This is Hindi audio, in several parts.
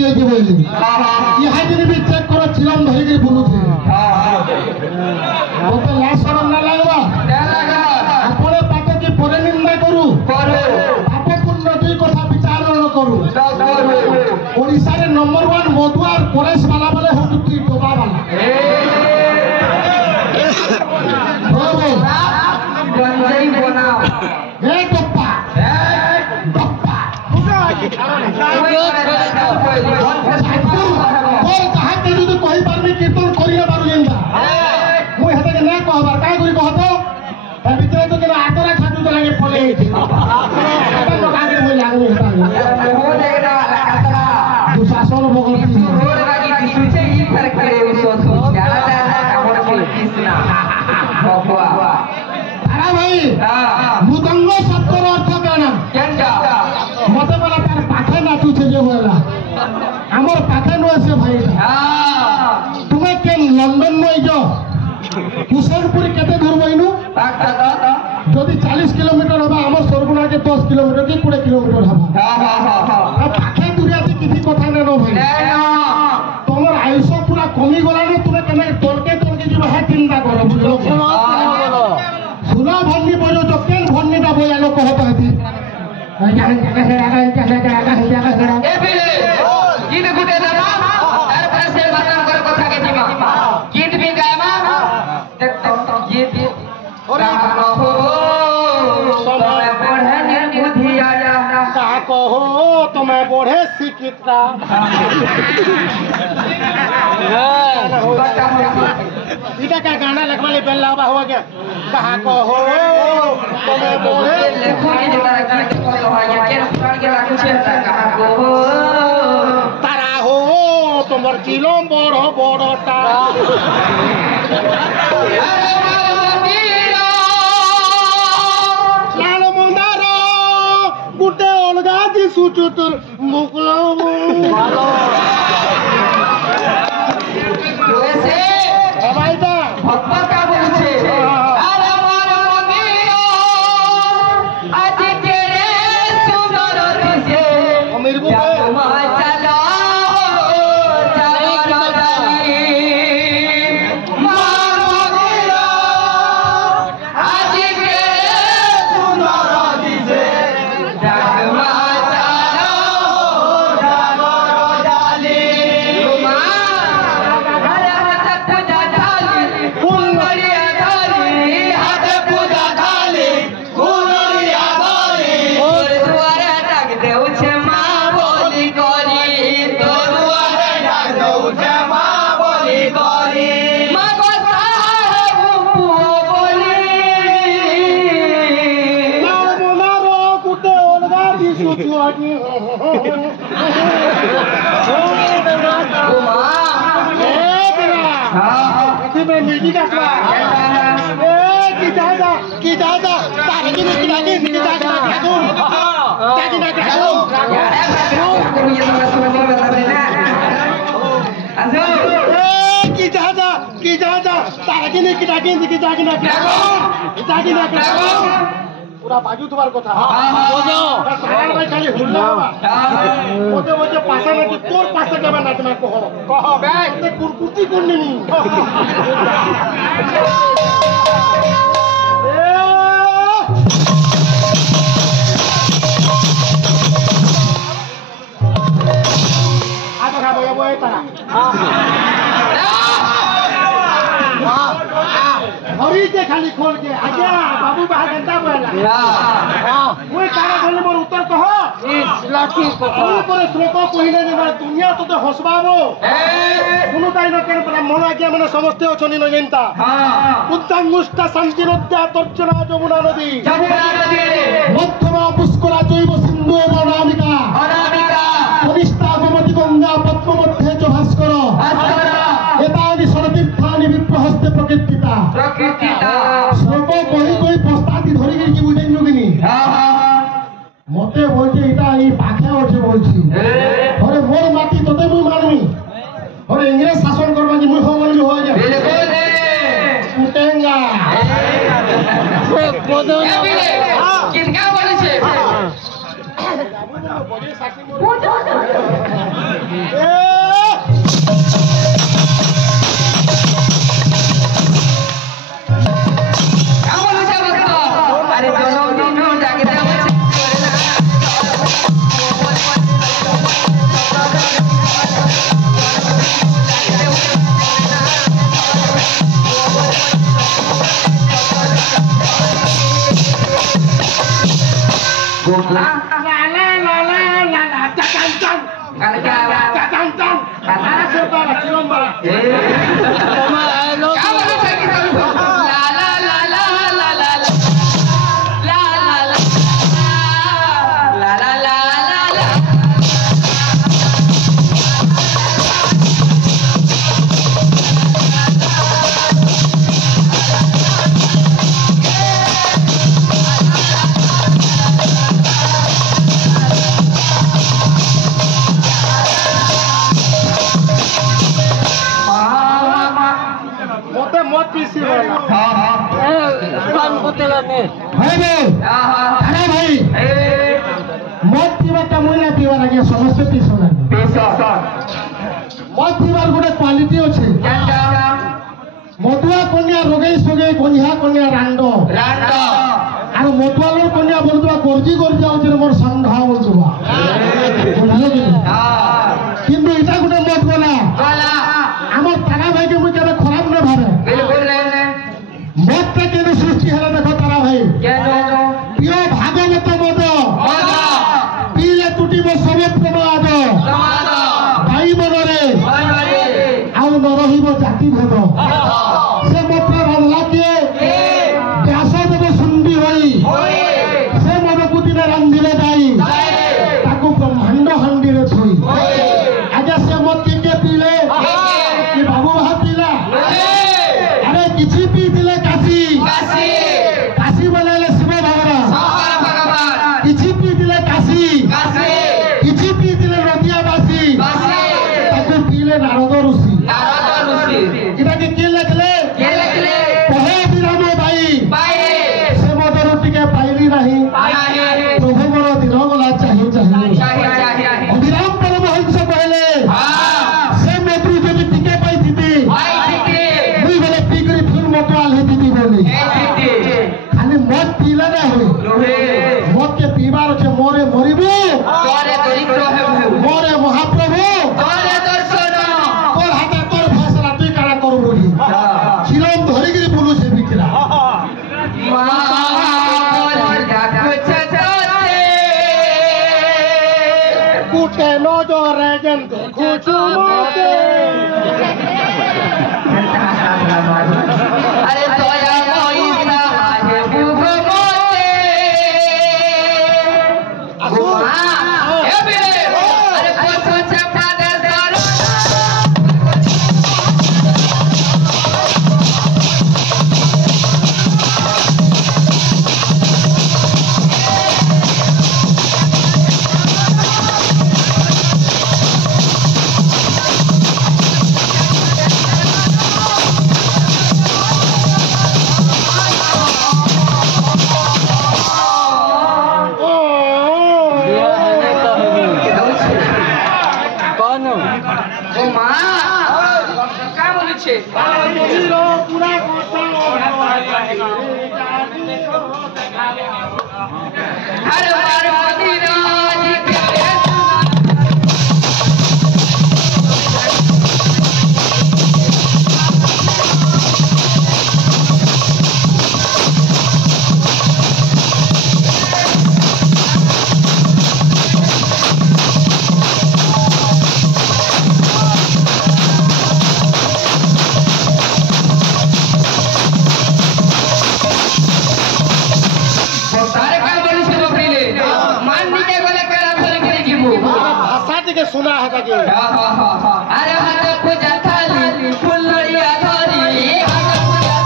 जाइए बोले यहाँ दिन भी चेक करो चिलम धरी के बोलू थे तो लास्ट शरण ना लगवा अपने पाटे की परे निंदा करू आप पुण्य दुई कथा विचार न करू ओडिशा रे नंबर 1 मधुआर परेश वाला बोले हो तू डोबा वाला गंजई बनाओ हे डोपा कहा के जो कही पारमी कीर्तन करिए बारू जेंदा मुई हेते के ना कहबार काय करी कहत ए भितरे तो के आतरा छातु तो लागे पले अपन तो कागे मुई लागनी हेता हो देखना कतरा दुशासन बगल रोड बाकी किसुचे ही फर्क करे सोच ज्यादा कामड़ के किसना बबुआ अरे भाई मृदंग शब्दर अर्थ काना केनका मते बला तार पाखे नाचू छे जे बोला हमर पाखे न से भाई तुमे के लंदन नई जो कुशनपुर केते दूर बइनु যদি 40 কিলোমিটার হবা আমার সরগুনা के 10 কিলোমিটার কি 20 কিলোমিটার হবা পাখে দুরিয়াতে কিছু কথা না ভাই তোমার আয়ুষ পুরা কমি গলা না তুমি কেন তলকে যিবা হ্যাঁ চিন্তা করো বুঝলো সুনা ভন্নি বজো তো কেন ভন্নিটা বইয়ালো কহত হতি গীত গুটে দামা তারপরে সে বাতান করে কথা কে দিবা গীত भी গায়মা গীত ওরে কহো তুমি পড়ে নির্বুদ্ধি আয়া कहा कहो तो मैं बोढ़े सिकित्रा इटा क्या गाना लगवा ले बेल लावा हुआ क्या कहा कहो तो मैं बोढ़े लेखनी जो तारा गीत को कहा के प्राण के लागू छे कहा कहो तारा हो তোমার চিলম বড় বড়টা লাল মন্দার গুটে অলগা দিছু তোর মুকলো ভালো वैसे ভাইটা भक्त का बोलছে আরে আমার মন্দির আজ তেরে সুন্দর দিছে अमीर को মা চলো চলো মা মন্দির আজ তেরে সুন্দর দিছে মা চলো জালি মা আরে হাত পূজা ঢালি ফুলরিয়া ঢালি হাত পূজা ঢালি ফুলরিয়া ঢালি তোর দুয়ারে ডাক দেউছে মা বলি করি তোর দুয়ারে ডাক দেউছে মা বলি করি মা গো সাহেব পুও বলি লাল মন্দার গুটে অলগা দিছু তুই ও মা में म्यूजिक आसवा ए की दादा तारे की दादी की दादा ठाकू दादी ना ठाकू ए की दादा तारे की दादी ना दादी ना पूरा बाजू तुम्हार কথা बोलो सारा भाई खाली हुल्ला ओते ओते पासा ना कि तोर पासा के ना तुम्हें कहो बे ते कुरकुती कोनी आ तो खा बोया तारा हरी के खाली खोल के आजा बाबू बाहर घंटा बोला मुई तारा बोले मोर उत्तर कहो इस लाठी को ऊपर श्लोक कहिने ने दुनिया तो हसबाबो सुनु ताई न केन ब्राह्मण आज्ञा माने समस्त अछनी न जेंता उद्दांगुष्टा शांतिरोद्या तर्जना যমুনা নদী মধ্যমা পুষ্করা জৈব সিন্ধু অনামিকা কনিষ্ঠা গোমতী গঙ্গা পদ্ম মধ্যে চ ভাস্কর এতানি সরতীর্থানি বিপ্রহস্তে প্রকৃতিতা শ্লোক কই কই প্রস্তাতি ধরি কি বুঝেন নগিনি মতে বলছে এটা এই পাখা আছে বলছি আরে মোর মাটি তোতে মুই মানমি আরে ইংরেজ শাসন করবা কি মুই হবলি হয়ে যাবে উটেঙ্গা কিনকা বলেছে अरे दोनों जाके समस्ते पीस मत पीवार गोटे क्वालिटी अच्छे मदुआ कन्या रोगे सोगे कन्या कन्या रांड और मदुआ कन्या बोलता गर्जी गर्जी आउे मोर संघा बोलता किंतु इटा गोटे मत गला आम तारा भाई के मुझे खराब न भावे मत के सृष्टि है देख तारा भाई प्रिय भागवत मद पीले तुटिब सब प्रमाद भाई मनरे आउ न रहिब जाति भेद से मत रांधला किए व्यासदेव सुंदी होई से मद को दिन रांधिले जाई ताकू ब्रह्मांड हांडी रे थोई आगे से मत के पीले कि बाबू भाई पीला अरे किछि पी दिले काशी काशी बनाले शिव भगवान किछि पी दिले काशी किछि पी दिले रतियाबासी ताकू पीले नारद ऋषि इटा के लिखले कहे विराम भाई से मदर टिके पाइली नहीं प्रभु मोर दिन गला चाहिए अभिराम परमहंस कहले से मधु जब टिके पाई थी मुई गले पी करी फिर मतवाल हेती थी बोली खाली मत पीला ना हुई मत के पीबार अच्छे मोरे मरिबू मोरे महाप्रभु तोर हाथे तोर फैसला तुई काड़ा करू बोली चिलम धरिगिरी बोलू से बिचरा कुटे नजरे जेन देखुछु मते अरे दया मोइना हे बुगो मोते गुमा हे बेरे अरे पोछो चपा दे दारो गुमा का बोले छे हीरो पूरा हर बार मदीना जी के सुना है ताकि अरे हाथ पूजा थाली फुलरिया धरी हाथ पूजा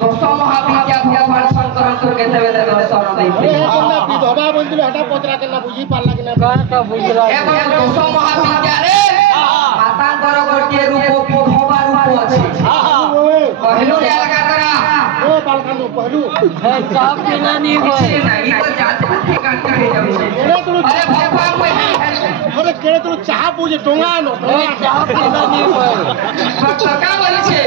दोस्तों महाविद्या भगवान शंकर के देवे दर्शन এবং দশ মহাবিদ্যারে মাতাଙ୍କର ଗୋଟିଏ ରୂପ ବିଧବା ରୂପ ଅଛି କହିଲୁ ଜାଲକା ତରା ओ बालकानो पहलू चाप बिना नहीं होए नहीं तो जात के काट के जाउछे केड़े तू अरे भगवान कोई अरे केड़े तू चाह पूजे टोंगा नो चाप बिना नहीं होए का बोली छे